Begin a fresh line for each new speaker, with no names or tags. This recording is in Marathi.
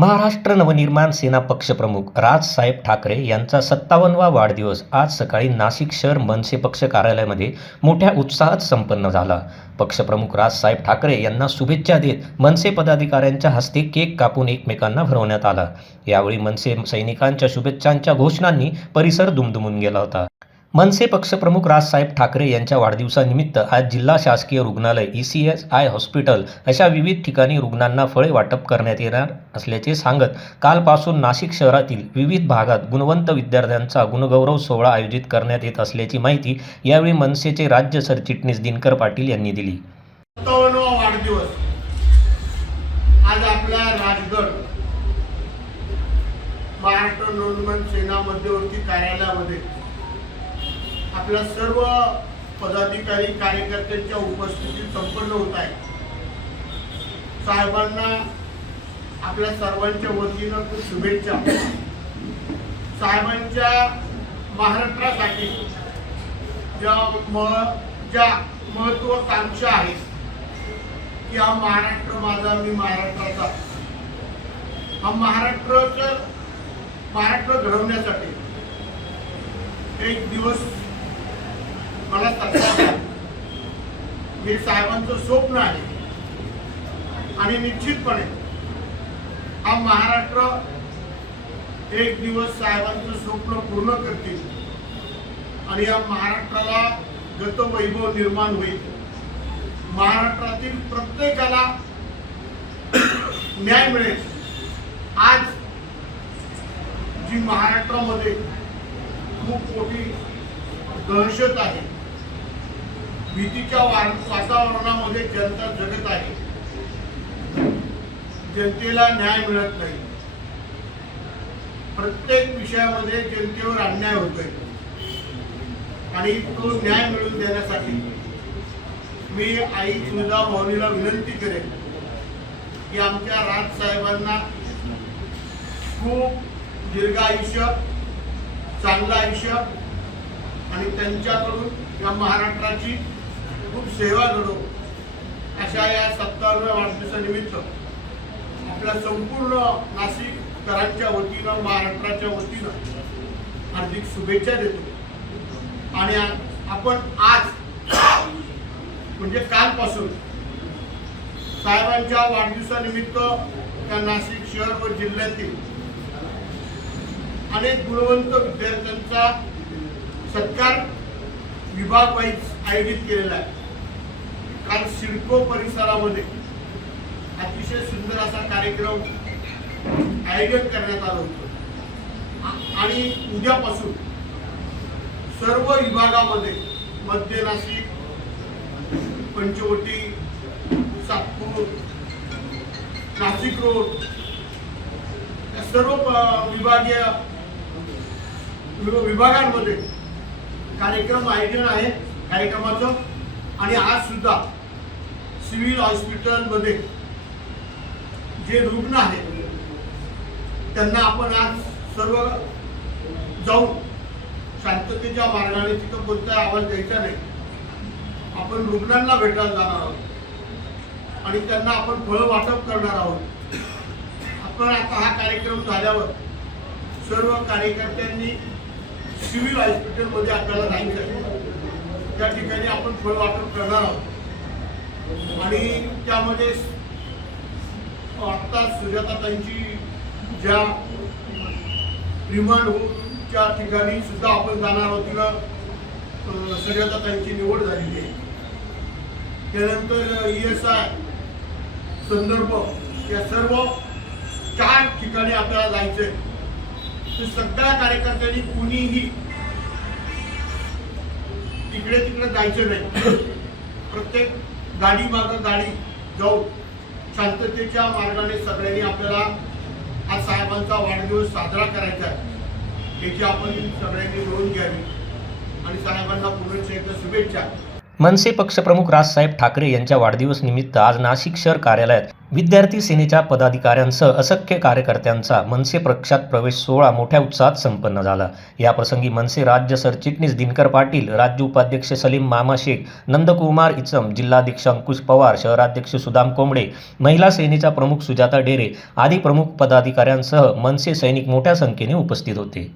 महाराष्ट्र नवनिर्माण सेना पक्षप्रमुख राजसाहेब ठाकरे यांचा सत्तावन्नवा वाढदिवस आज सकाळी नाशिक शहर मनसे पक्ष कार्यालयामध्ये मोठ्या उत्साहात संपन्न झाला. पक्षप्रमुख राजसाहेब ठाकरे यांना शुभेच्छा देत मनसे पदाधिकाऱ्यांच्या हस्ते केक कापून एकमेकांना भरवण्यात आला. यावेळी मनसे सैनिकांच्या शुभेच्छांच्या घोषणांनी परिसर दुमदुमून गेला होता. मनसे पक्षप्रमुख राजसाहेब ठाकरे यांच्या वाढदिवसानिमित्त आज जिल्हा शासकीय रुग्णालय E C S I hospital अशा विविध ठिकाणी रुग्णांना फळे वाटप करण्यात येणार असल्याचे सांगत कालपासून नाशिक शहरातील विविध भागात गुणवंत विद्यार्थ्यांचा गुणगौरव सोहळा आयोजित करण्यात येत असल्याची माहिती यावेळी मनसेचे राज्य सरचिटणीस दिनकर पाटील यांनी दिली.
आज आपल्या राजगड महाराष्ट्र नोंदवण सेना मध्यवर्ती कार्यालयामध्ये आपल्या सर्व पदाधिकारी कार्यकर्त्यांच्या उपस्थितीत संपन्न होत आहे साहेबांना आपल्या सर्वांच्या वतीनं खूप शुभेच्छा. साहेबांच्या महाराष्ट्रासाठी ज्या म ज्या महत्वाकांक्षा आहेत की हा महाराष्ट्र माझा मी महाराष्ट्राचा. हा महाराष्ट्राचं महाराष्ट्र घडवण्यासाठी एक दिवस मला सत्ता मी साहेबांचं स्वप्न आहे. आणि निश्चितपणे हा महाराष्ट्र एक दिवस साहेबांचं स्वप्न पूर्ण करतील. आणि या महाराष्ट्राला गतवैभव निर्माण होईल. महाराष्ट्रातील प्रत्येकाला न्याय मिळेल. आज जी महाराष्ट्रामध्ये खूप मोठी दहशत आहे भीतीच्या वातावरणामध्ये जनता जगत आहे. जनतेला न्याय मिळत नाही. प्रत्येक विषयामध्ये जनतेवर अन्याय होतोय. आणि तो न्याय मिळवून देण्यासाठी मी आई सुविधा भावनीला विनंती करेन की आमच्या राजसाहेबांना खूप दीर्घ आयुष्य चांगलं आयुष्य आणि त्यांच्याकडून या महाराष्ट्राची खूप सेवा घडो अशा या सत्तावन्या वाढदिवसानिमित्त आपल्या संपूर्ण नाशिककरांच्या वतीनं महाराष्ट्राच्या वतीनं हार्दिक शुभेच्छा देतो. आणि आपण आज म्हणजे कालपासून साहेबांच्या वाढदिवसानिमित्त त्या नाशिक शहर व जिल्ह्यातील अनेक गुणवंत विद्यार्थ्यांचा सत्कार विभाग वाईज आयोजित केलेला आहे. काल सिडको परिसरामध्ये अतिशय सुंदर असा कार्यक्रम आयोजन करण्यात आलं होतं. आणि उद्यापासून सर्व विभागामध्ये मध्य नाशिक पंचवटी सातपूर नाशिक रोड या सर्व विभागीय विभागांमध्ये कार्यक्रम आयोजन आहे कार्यक्रमाचं. आणि आज सुद्धा सिव्हिल हॉस्पिटलमध्ये जे रुग्ण आहेत त्यांना आपण आज सर्व जाऊन शांततेच्या मार्गाने तिथं कोणता आवाज द्यायचा नाही. आपण रुग्णांना भेटायला जाणार आहोत आणि त्यांना आपण फळं वाटप करणार आहोत. आपण आता हा कार्यक्रम झाल्यावर सर्व कार्यकर्त्यांनी सिव्हिल हॉस्पिटलमध्ये आपल्याला जायचं त्या ठिकाणी आपण फळ वाटप करणार आहोत. आणि त्यामध्ये आत्ता सुजाताताईंची ज्या रिमांड होमच्या ठिकाणी सुद्धा आपण जाणार आहोत तिला सुजाताताईंची निवड झालेली आहे. त्यानंतर ई एस आय संदर्भ या सर्व चार ठिकाणी आपल्याला जायचंय. तर सगळ्या कार्यकर्त्यांनी कुणीही तिकडे तिकडे जायचं नाही. प्रत्येक गाडी मागं गाडी जाऊ शांततेच्या मार्गाने सगळ्यांनी आपल्याला आज साहेबांचा वाढदिवस साजरा करायचा आहे. याची आपण सगळ्यांनी नोंद घ्यावी. आणि साहेबांना पुनश्च एकदा शुभेच्छा.
मनसे पक्षप्रमुख राजसाहेब ठाकरे यांच्या वाढदिवस निमित्त आज नाशिक शहर कार्यालयात विद्यार्थी सेनेच्या पदाधिकाऱ्यांसह असंख्य कार्यकर्त्यांचा मनसे प्रक्षात प्रवेश सोहळा मोठ्या उत्साहात संपन्न झाला. याप्रसंगी मनसे राज्य सरचिटणीस दिनकर पाटील राज्य उपाध्यक्ष सलीम मामा शेख नंदकुमार इचम जिल्हाध्यक्ष अंकुश पवार शहराध्यक्ष सुदाम कोंबडे महिला सेनेच्या प्रमुख सुजाता डेरे आदी प्रमुख पदाधिकाऱ्यांसह मनसे सैनिक मोठ्या संख्येने उपस्थित होते.